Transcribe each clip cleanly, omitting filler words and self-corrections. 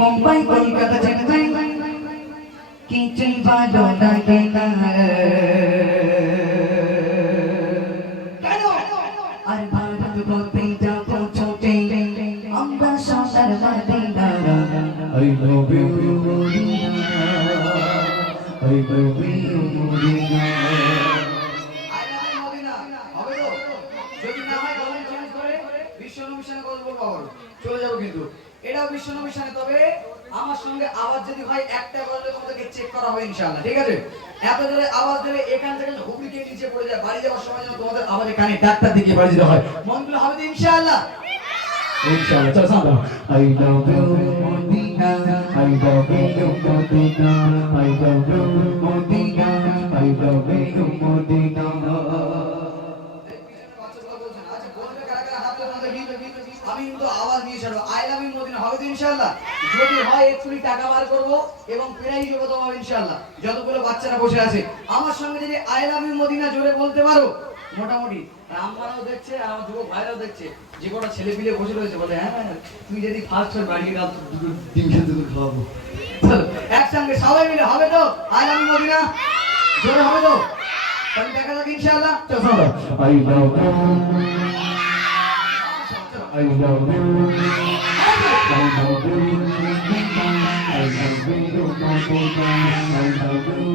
Mumbai Kolkata Chennai kitchen ভালো লাগে না কেন আর ভারত বলতে যাবো ছোটে আমরা সোনার Medina I love you Medina I love you Medina I love you Medina হবে তো যদি না হয় তাহলে চেঞ্জ করে বিশ্ব নমিশনে কথা বলবো চলে যাবো কিন্তু এটাও বিশ্ব নমিশনে তবে আমার সঙ্গে আওয়াজ যদি হয় একটা বললে তোমাদেরকে চেক করা হবে ইনশাআল্লাহ ঠিক আছে এত জোরে আওয়াজ দেবে এখান থেকে হুবড়ি নিচে পড়ে যায় বাড়ি যাওয়ার সময় যেন তোমাদের আওয়াজে কানে ডাক্তার দিকে বাড়ি যেতে হয় মনগুলো হবে তো ইনশাআল্লাহ ইনশাআল্লাহ চল সামনে I love you Medina I love you Medina I love you Medina I love you Medina আমি কিন্তু আওয়াজ নিয়ে ছাড়বো আই লাভ ইউ মদিনা হবে তো ইনশাআল্লাহ যদি হয় একটুই টাকা বার করব এবং প্রাইজ দেবো তোমার ইনশাআল্লাহ যতগুলো বাচ্চারা বসে আছে আমার সঙ্গে যদি আই লাভ ইউ মদিনা জোরে বলতে পারো মোটামুটি আমারও দেখছে আমার যুবক ভাইরাও দেখছে যে কটা ছেলে পিলে বসে রয়েছে বলে হ্যাঁ তুই যদি ফার্স্ট হয়ে বাড়ি গেল দুটো ডিম খেতে দুটো খাওয়াবো চলো একসঙ্গে সবাই মিলে হবে তো আই লাভ ইউ মদিনা জোরে হবে তো তাহলে দেখা যাক ইনশাআল্লাহ চলো I love you I love you. I love you. I love you. I love you.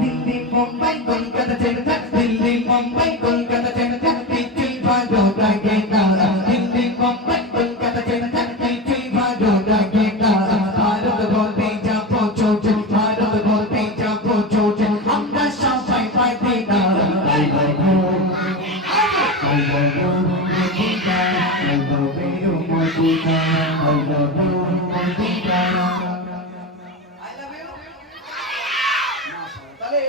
Delhi, Mumbai, Kolkata, Chennai. Delhi, Mumbai, Kolkata, Chennai. Pichi bhajo lage na. Delhi, Mumbai, Kolkata, Chennai. Pichi bhajo lage na. Bharat bolte jabo choche. Bharat bolte jabo choche. Amra shobai paite na. I love you. I love you, Medina. I love you, Medina. I love you, Medina. I love you. তাহলে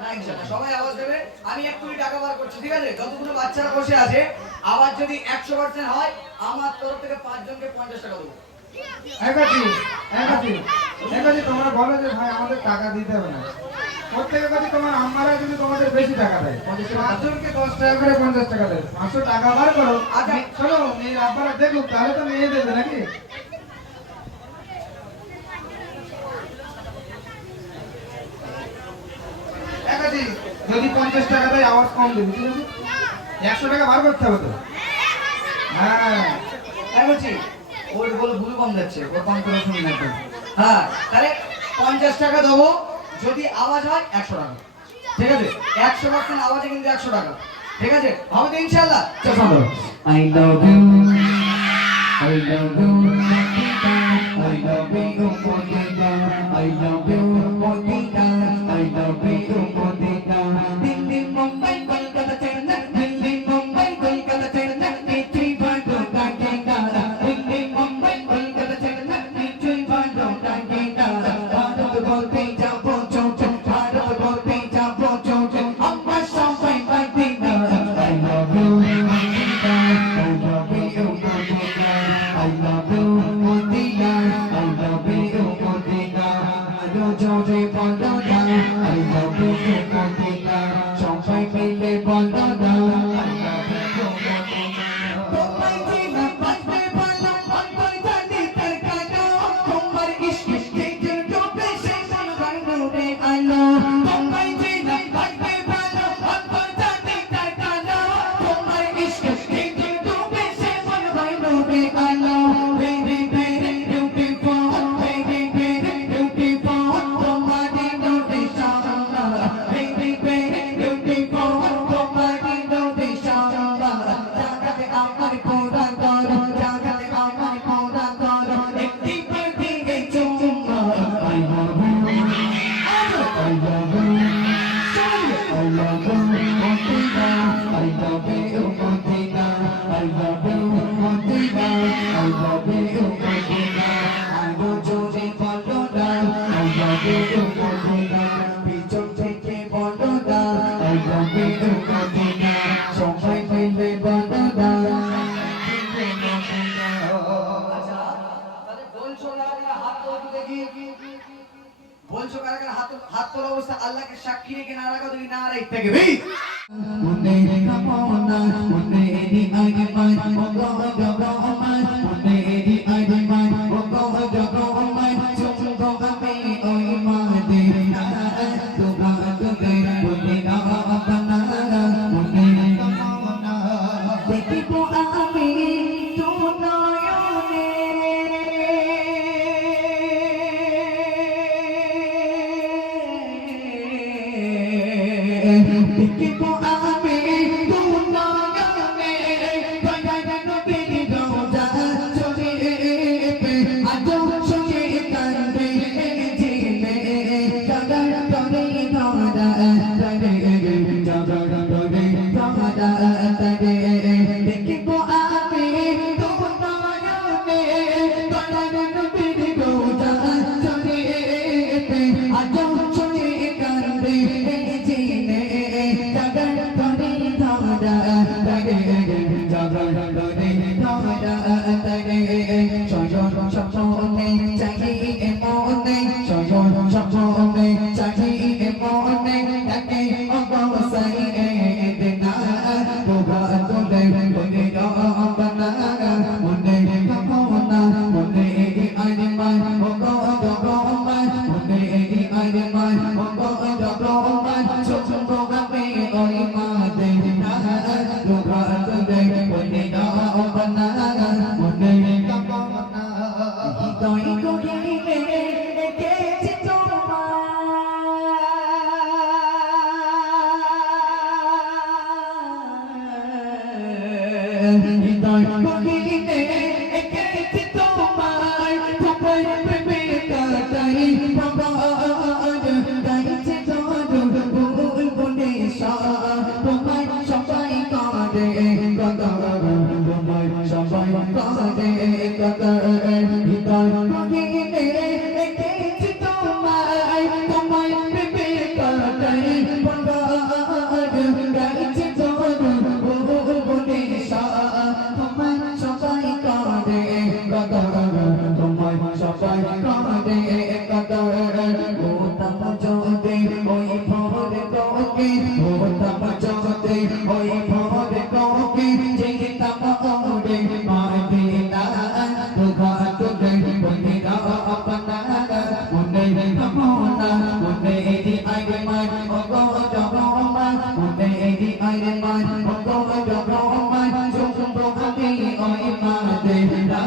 না ইনশাআল্লাহ সবাই আওয়াজ দেবে আমি একটু টাকা বার করছি ঠিক আছে যতগুলো বাচ্চারা বসে আছে আওয়াজ যদি 100% হয় আমার তরফ থেকে 5 জনকে 50 টাকা দেবো একাজি তোমরা বলো যে ভাই আমাদের টাকা দিতে হবে না প্রত্যেকের কাছে তোমার আম্মারা যদি তোমাদের বেশি টাকা দেয় 5 জনকে 10 টাকা করে 50 টাকা দেয় 500 টাকা বার করো আচ্ছা চলো মেয়ের আব্বারা দেখুক তাহলে তো মেয়ে দেবে নাকি একাজি যদি 50 টাকা দেয় আওয়াজ কম দেবে ঠিক আছে 100 টাকা বার করতে হবে তো হ্যাঁ বলছি ওর বলে ভুল কম যাচ্ছে ওর কম করে শুনি না হ্যাঁ তাহলে 50 টাকা দেবো যদি আওয়াজ হয় 100 টাকা ঠিক আছে 100% আওয়াজে কিন্তু 100 টাকা ঠিক আছে হবে তো ইনশাআল্লাহ চলো I love you I love you I love you Medina I love you Medina I love you Medina Delhi Mumbai Kolkata Chennai Delhi Mumbai Kolkata Chennai pichi bhajo lage na Delhi Mumbai Kolkata Chennai pichi bhajo lage na Bharat bolte jabo choche Bharat bolte jabo choche amma shobai paite na I love you Medina I love you Medina I love you Medina I love you Medina alo jore bolo na I love you Medina shobai mile bolo na I love you Medina তোমায় চিনা বাজবে ভালো অন্তর জানি তার কানো তোমার ইশক স্টেজের টপে সেই মন গাইবে আলো তোমায় চিনা বাজবে ভালো অন্তর জানি তার কানো তোমার ইশক স্টেজের টপে সেই মন গাইবে আলো baby baby beautiful baby baby beautiful তোমার নোটিশন baby baby beautiful তোমার নোটিশন জাগাতে আমার পুরা করো জাগাতে আমার পুরা করো একটি দিকে চুম্মা I love you I love you I love you Medina I love you Medina I love you Medina I love you Medina আলো জোরে বলো না I love you Medina পিছন থেকে বলো না I love you Medina সবাই মিলে বলো না আচ্ছা তাহলে বলছো না হাত তোলো দেখি বলছো কারা কারা হাত তোলা অবস্থা আল্লাহকে সাক্ষী রেখে না রাখা যদি না রাখতে থাকবে মনে কামনা মনে di ai mai mo go go mai mone di ai mai mo go mai chung go ame oi ma de na tu ga tu de mone na apana mone dekibo ami tu noyone dekibo ami tu noyone kaya no bini roja chori pe ajo chori kande jine jaga tori thoda tare jaga tori thoda tare dekibo ami tu noyone kaya no bini roja chori pe ajo chori kande jine jaga tori thoda tare jaga tori thoda tare choyon chapone chahi emone choyon chapone chahi emone take ogo sai edna boga tole bone do bana mone kamona mone ai mai ogo ogo mai mone ai mai ogo ogo mai chocho ame oi ma de na boga tole bone do bana mone kamona tôi có nghĩ về cái chết tôi mà tôi có nghĩ về cái chết tôi mà không phải biết cả đây không có đây chết tôi được buồn đi sợ không phải sống phải có để có không phải sống phải có để có tôi có nghĩ về cái chết tôi mà không phải biết cả đây không có đây chết tôi được buồn đi sợ không phải sống phải có để có không phải sống phải có để có vô tâm cho đi ôi phố để có đi vô tâm cho đi ôi phố để có đi chỉ tâm ở đây mà đi đã tu ga tu de bone da apana bone kamona bone di ai mai ogo ogo mai bone di ai mai ogo ogo mai chung chung to ame oi ma de da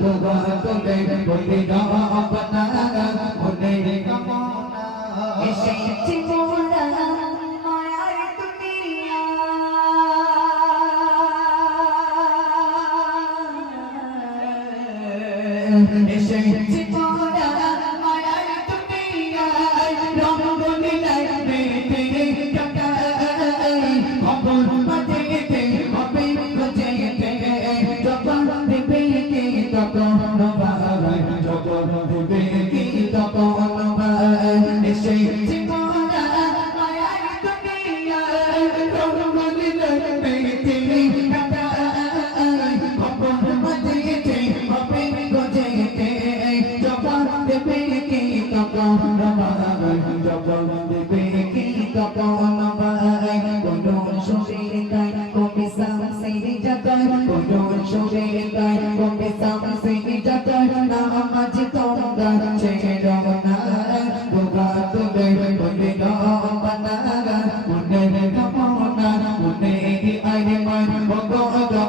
tu ga tu de bone da apana bone kamona ese chimula maya dunia ese chimula maya dunia rong goni lai bete kaka hopon mate te hope koche te japa de pe ki toko no ba japa de pe ki toko no ba ese chimula maya dunia rong goni lai bete kaka hopon mate te hope koche te japa de pe ki toko no ba japa de pe ki toko no ba Kodon shoshi kai komisam sei jatai Kodon shoshi kai komisam sei jatai na amaji tonga chedona boga tode bode do banaga mone kamona mone di ai mai bogo do